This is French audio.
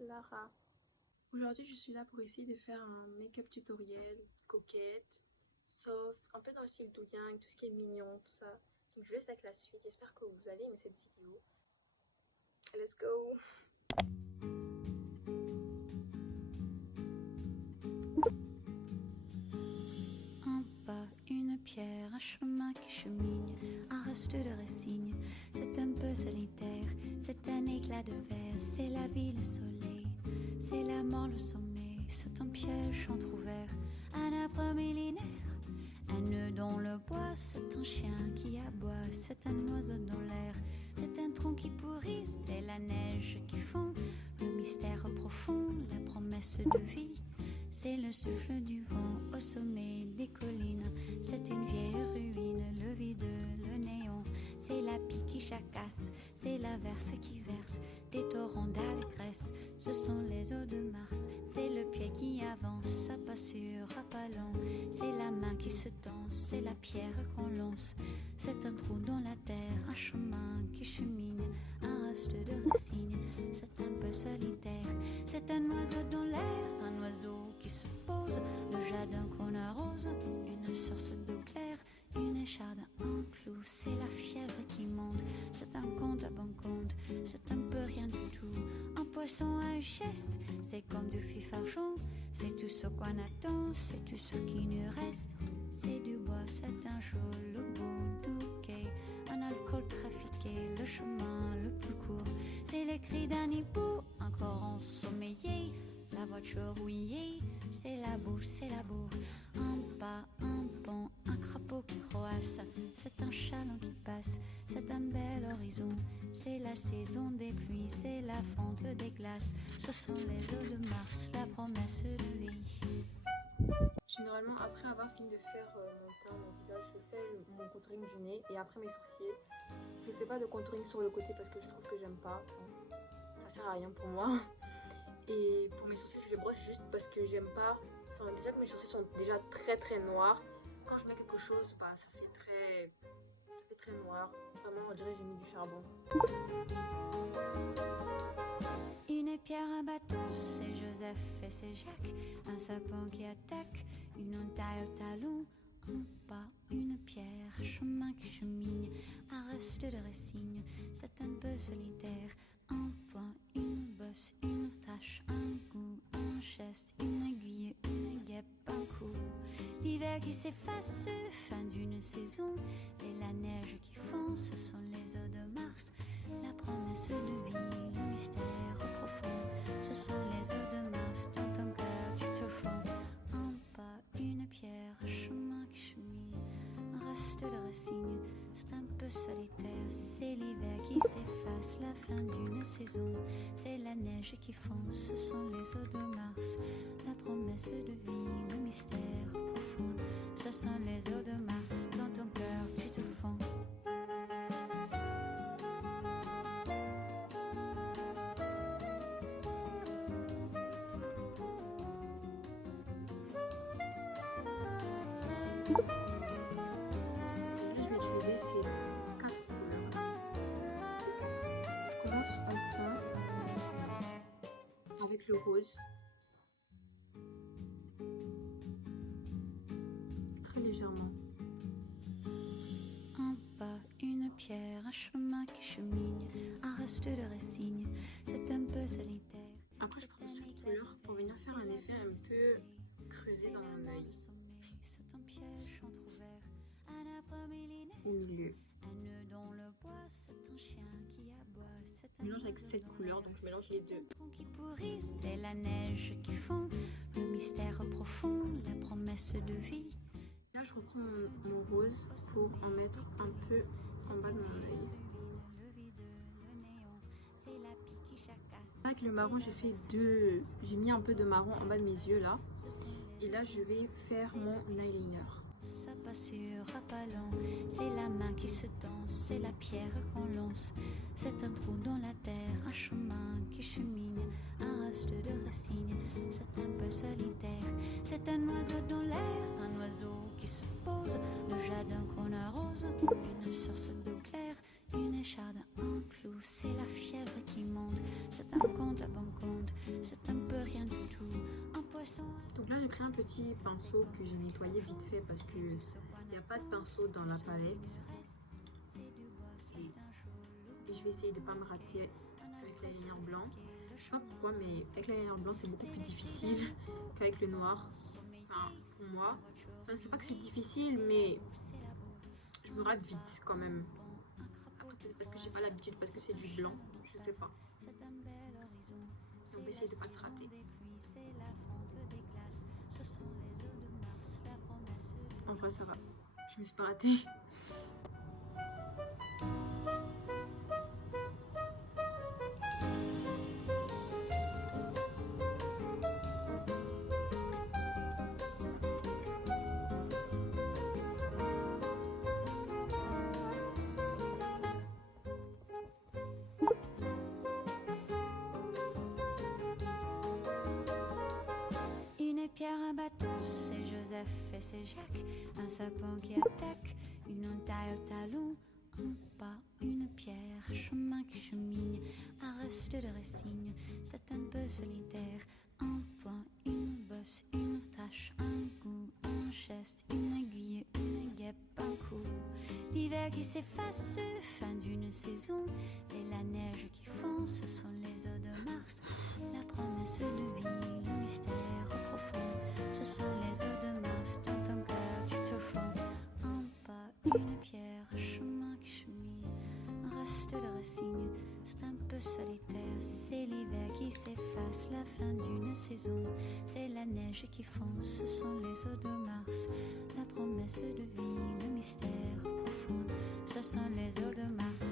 Lara. Aujourd'hui, je suis là pour essayer de faire un make-up tutoriel coquette, soft, un peu dans le style douyin, tout ce qui est mignon, tout ça. Donc je vous laisse avec la suite. J'espère que vous allez aimer cette vidéo. Let's go! Un pas, une pierre, un chemin qui chemine, un reste de résigne. C'est un peu solitaire, c'est un éclat de verre, c'est la vie, le soleil, c'est la mort, le sommeil. C'est un piège entrouvert, un arbre millénaire, un nœud dans le bois. C'est un chien qui aboie, c'est un oiseau dans l'air, c'est un tronc qui pourrit, c'est la neige qui fond. Le mystère profond, la promesse de vie. C'est le souffle du vent au sommet des collines. C'est une vieille ruine, le vide, le néant. C'est la pie qui jacasse, c'est l'averse qui verse des torrents d'allégresse. Ce sont les eaux de Mars. C'est le pied qui avance, à pas sûr, à pas lent. C'est la main qui se tend, c'est la pierre qu'on lance. C'est un trou dans la terre, un chemin qui chemine, un reste de racines. C'est un peu solitaire, c'est un oiseau dans l'air, un oiseau qui se pose, le jardin qu'on arrose, une source d'eau claire, une écharde, un clou. C'est la fièvre qui monte, c'est un compte à bon compte, c'est un peu rien du tout. Un poisson à un geste, c'est comme du fifarchon. C'est tout ce qu'on attend, c'est tout ce qui nous reste. C'est du bois, c'est un jour, le beau douquet, un alcool trafiqué, le chemin le plus court. C'est les cris d'un hibou, encore ensommeillé, la voiture rouillée. C'est la bouche, c'est la bourre, un pas, un pont, un crapaud qui croasse. C'est un chaland qui passe, c'est un bel horizon. C'est la saison des pluies, c'est la fonte des glaces. Ce sont les eaux de Mars, la promesse de vie. Généralement, après avoir fini de faire mon teint, mon visage, je fais mon contouring du nez et après mes sourcils. Je fais pas de contouring sur le côté parce que je trouve que j'aime pas. Enfin, ça sert à rien pour moi. Et pour mes sourcils, je les brosse juste parce que j'aime pas. Enfin, déjà que mes sourcils sont déjà très noirs. Quand je mets quelque chose, bah ça fait très noir. Vraiment, on dirait que j'ai mis du charbon. Une pierre, un bateau, c'est Joseph et c'est Jacques. Un sapin qui attaque, une entaille au talon. Un pas, une pierre, un chemin qui chemine, un reste de résigne. C'est un peu solitaire, un point, une bosse, une tache, un goût, un geste, une aiguille, une guêpe, un coup. L'hiver qui s'efface, fin d'une saison. C'est la neige qui fond, ce sont les eaux de Mars. La promesse de vie, le mystère profond. Ce sont les eaux de Mars, dans ton cœur tu te fonds. Un pas, une pierre, un chemin qui chemine, un reste de racines. C'est un peu solitaire, c'est l'hiver qui s'efface, la fin d'une saison. C'est la neige qui fond, ce sont les eaux de Mars. La promesse de vie, le mystère profond. Ce sont les eaux de Mars, dans ton cœur tu te fonds. Là, je vais utiliser ces 4 couleurs. Je commence en fond avec le rose. Très légèrement. Un pas, une pierre, un chemin qui chemine, un reste de résigne. C'est un peu solitaire. Après, je prends cette couleur pour venir faire un effet un peu creusé dans mon œil. C'est un piège entrouvert, un arbre millénaire, Au milieu. un nœud dans le bois. C'est un chien qui aboie, c'est Je un mélange avec oiseau cette dans couleur, l'air. donc je mélange les deux. Un tronc qui pourrit, c'est la neige qui fond, le mystère profond, la promesse de vie. Là, je reprends mon rose pour en mettre un peu en bas de mon œil. Avec le marron, j'ai mis un peu de marron en bas de mes yeux là. Et là, je vais faire mon eyeliner. Ça pas sûr, à pas lent, c'est la main qui se tend, c'est la pierre qu'on lance. C'est un trou dans la terre, un chemin qui chemine, un reste de racines. C'est un peu solitaire, c'est un oiseau dans l'air, un oiseau qui se pose, le jardin qu'on arrose, une source d'eau claire, une écharde, un clou. C'est la fièvre qui monte, c'est un compte à bon compte, c'est un peu rien du tout. Un poisson. Donc là j'ai pris un petit pinceau que j'ai nettoyé vite fait parce que il n'y a pas de pinceau dans la palette. Et je vais essayer de ne pas me rater avec l'eyeliner blanc. Je sais pas pourquoi, mais avec l'eyeliner blanc c'est beaucoup plus difficile qu'avec le noir. Enfin, pour moi. Enfin, c'est pas que c'est difficile, mais je me rate vite quand même. Après, peut-être parce que j'ai pas l'habitude, parce que c'est du blanc, je sais pas. On va essayer de pas se rater. En vrai, ça va. Je me suis pas ratée. Une pierre, un bateau, c'est Joseph et c'est Jacques. Un sapin qui attaque, une taille au talon. Un pas, une pierre, chemin qui chemine. Un reste de récine, c'est un peu solitaire. Un point, une bosse, une tache, un goût, un geste, une aiguille, une guêpe, un coup. L'hiver qui s'efface, fin d'une saison. C'est la neige qui fond, ce sont les eaux de Mars. La promesse de vie, le mystère profond. Ce sont les eaux de Mars, dans ton cœur tu te fonds. Un pas, une pierre, un chemin qui chemine. Un reste de racine, c'est un peu solitaire. C'est l'hiver qui s'efface, la fin d'une saison. C'est la neige qui fond, ce sont les eaux de Mars. La promesse de vie, le mystère profond. Ce sont les eaux de Mars.